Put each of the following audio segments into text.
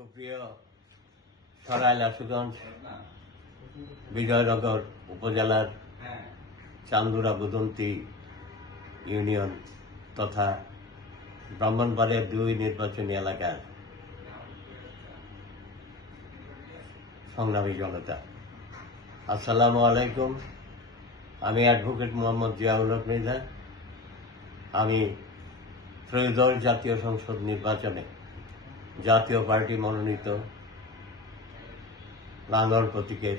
সুপ্রিয় সরাইল আশুগঞ্জ বিজয়নগর উপজেলার চান্দুরা বুদন্তি ইউনিয়ন তথা ব্রাহ্মণবাড়িয়া ২ নির্বাচনী এলাকার সংগ্রামী জনতা, আসসালামু আলাইকুম। আমি অ্যাডভোকেট মোহাম্মদ জিয়াউল হক মৃধা। আমি ত্রয়োদশ জাতীয় সংসদ নির্বাচনে জাতীয় পার্টি মনোনীত লাঙ্গল প্রতীকের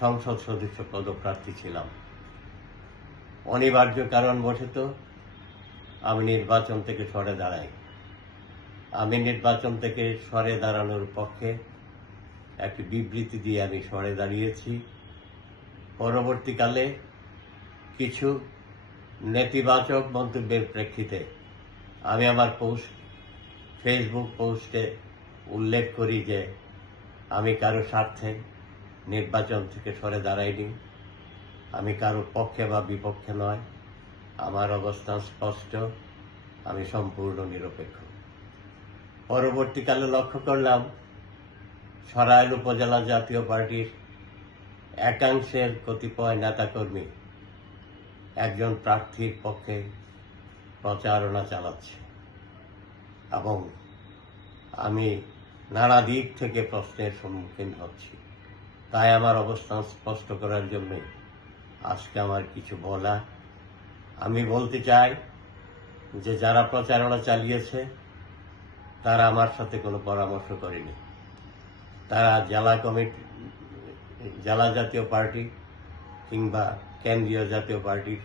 সংসদ সদস্য পদপ্রার্থী ছিলাম। অনিবার্য কারণবশত আমি নির্বাচন থেকে সরে দাঁড়াই। আমি নির্বাচন থেকে সরে দাঁড়ানোর পক্ষে একটি বিবৃতি দিয়ে আমি সরে দাঁড়িয়েছি। পরবর্তীকালে কিছু নেতিবাচক মন্তব্যের প্রেক্ষিতে আমি আমার ফেসবুক পোস্টে উল্লেখ করি যে আমি কারো স্বার্থে নির্বাচন থেকে সরে দাঁড়াইনি। আমি কারো পক্ষে বা বিপক্ষে নয়, আমার অবস্থান স্পষ্ট, আমি সম্পূর্ণ নিরপেক্ষ। পরবর্তীকালে লক্ষ্য করলাম সরাইল উপজেলা জাতীয় পার্টির একাংশের কতিপয় নেতাকর্মী একজন প্রার্থীর পক্ষে প্রচারণা চালাচ্ছে এবং আমি নানা দিক থেকে প্রশ্নের সম্মুখীন হচ্ছি। তাই আমার অবস্থান স্পষ্ট করার জন্য আজকে আমার কিছু বলা। আমি বলতে চাই যে যারা প্রচারণা চালিয়েছে তারা আমার সাথে কোনো পরামর্শ করেনি। তারা জেলা জাতীয় পার্টি কিংবা কেন্দ্রীয় জাতীয় পার্টির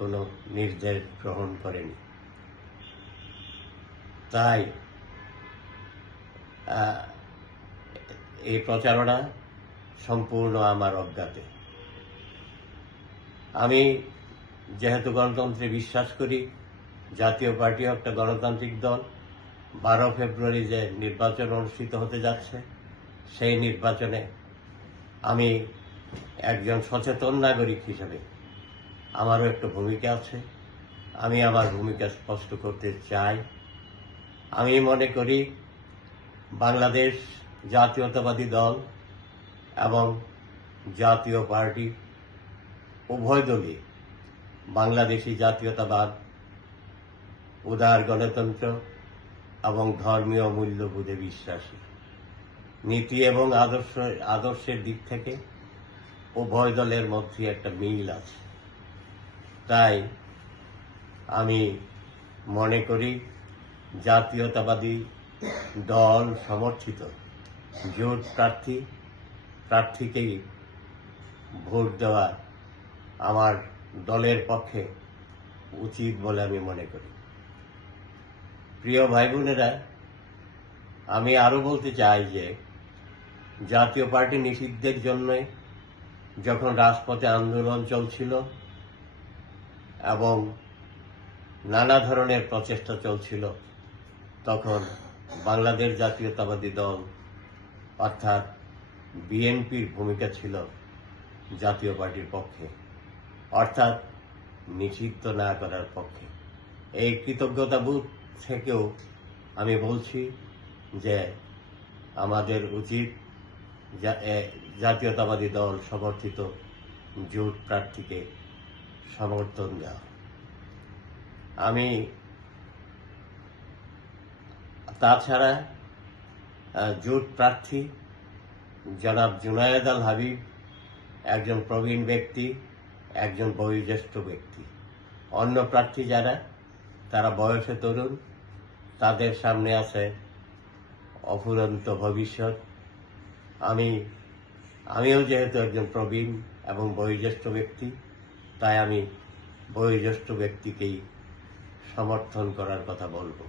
কোনো নির্দেশ গ্রহণ করেনি। তাই এই প্রচারণা সম্পূর্ণ আমার অজ্ঞাতে। আমি যেহেতু গণতন্ত্রে বিশ্বাস করি, জাতীয় পার্টিও একটা গণতান্ত্রিক দল, 12 ফেব্রুয়ারি যে নির্বাচন অনুষ্ঠিত হতে যাচ্ছে সেই নির্বাচনে আমি একজন সচেতন নাগরিক হিসেবে আমারও একটা ভূমিকা আছে। আমি আমার ভূমিকা স্পষ্ট করতে চাই। আমি মনে করি বাংলাদেশ জাতীয়তাবাদী দল এবং জাতীয় পার্টি উভয় দলই বাংলাদেশি জাতীয়তাবাদ, উদার গণতন্ত্র এবং ধর্মীয় মূল্যবোধে বিশ্বাসী। নীতি এবং আদর্শের দিক থেকে উভয় দলের মধ্যে একটা মিল আছে। তাই আমি মনে করি জাতীয়তাবাদী দল সমর্থিত জোট প্রার্থীকেই ভোট দেওয়া আমার দলের পক্ষে উচিত বলে আমি মনে করি। প্রিয় ভাই বোনেরা, আমি আরো বলতে চাই যে জাতীয় পার্টি নিষিদ্ধের জন্য যখন রাজপথে আন্দোলন চলছিল এবং নানা ধরনের প্রচেষ্টা চলছিল, তখন বাংলাদেশ জাতীয়তাবাদী দল অর্থাৎ বিএনপির ভূমিকা ছিল জাতীয় পার্টির পক্ষে, অর্থাৎ নিষিদ্ধ না করার পক্ষে। এই কৃতজ্ঞতাবোধ থেকেও আমি বলছি যে আমাদের উচিত জাতীয়তাবাদী দল সমর্থিত জোট প্রার্থীকে সমর্থন দেওয়া। আমি তাছাড়া জোট প্রার্থী জনাব জুনায়েদ আল হাবিব একজন প্রবীণ ব্যক্তি, একজন বয়োজ্যেষ্ঠ ব্যক্তি। অন্য প্রার্থী যারা তারা বয়সে তরুণ, তাদের সামনে আছে অফুরন্ত ভবিষ্যৎ। আমিও যেহেতু একজন প্রবীণ এবং বয়োজ্যেষ্ঠ ব্যক্তি, তাই আমি বয়োজ্যেষ্ঠ ব্যক্তিকেই সমর্থন করার কথা বলবো।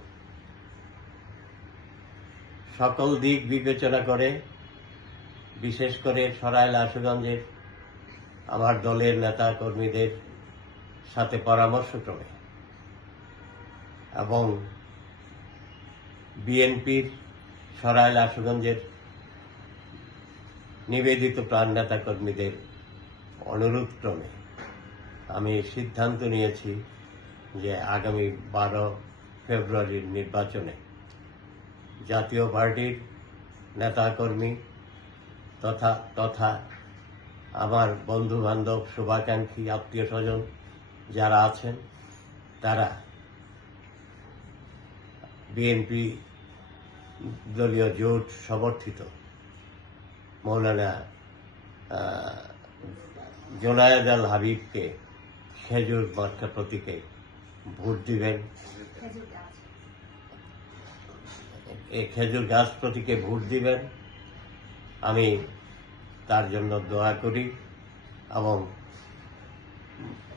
সকল দিক বিবেচনা করে, বিশেষ করে সরাইল আশুগঞ্জের আমার দলের নেতা কর্মীদের সাথে পরামর্শক্রমে এবং বিএনপির সরাইল আশুগঞ্জের নিবেদিত প্রাণ নেতা কর্মীদের অনুরোধ ক্রমে আমি সিদ্ধান্ত নিয়েছি যে আগামী 12 ফেব্রুয়ারির নির্বাচনে জাতীয় পার্টির নেতাকর্মী তথা তথা আমার বন্ধু বান্ধব শুভাকাঙ্ক্ষী আত্মীয় স্বজন যারা আছেন তারা বিএনপি দলীয় জোট সমর্থিত মৌলানা জোনায়েদ আল হাবিবকে খেজুর মার্কা প্রতীকে ভোট দিবেন। এই খেজুর গাছ প্রতীকে ভোট দিবেন। আমি তার জন্য দোয়া করি এবং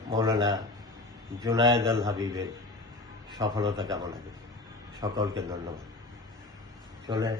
মৌলানা জোনায়েদ আল হাবিবের সফলতা কামনা করি। সকলকে ধন্যবাদ। চলে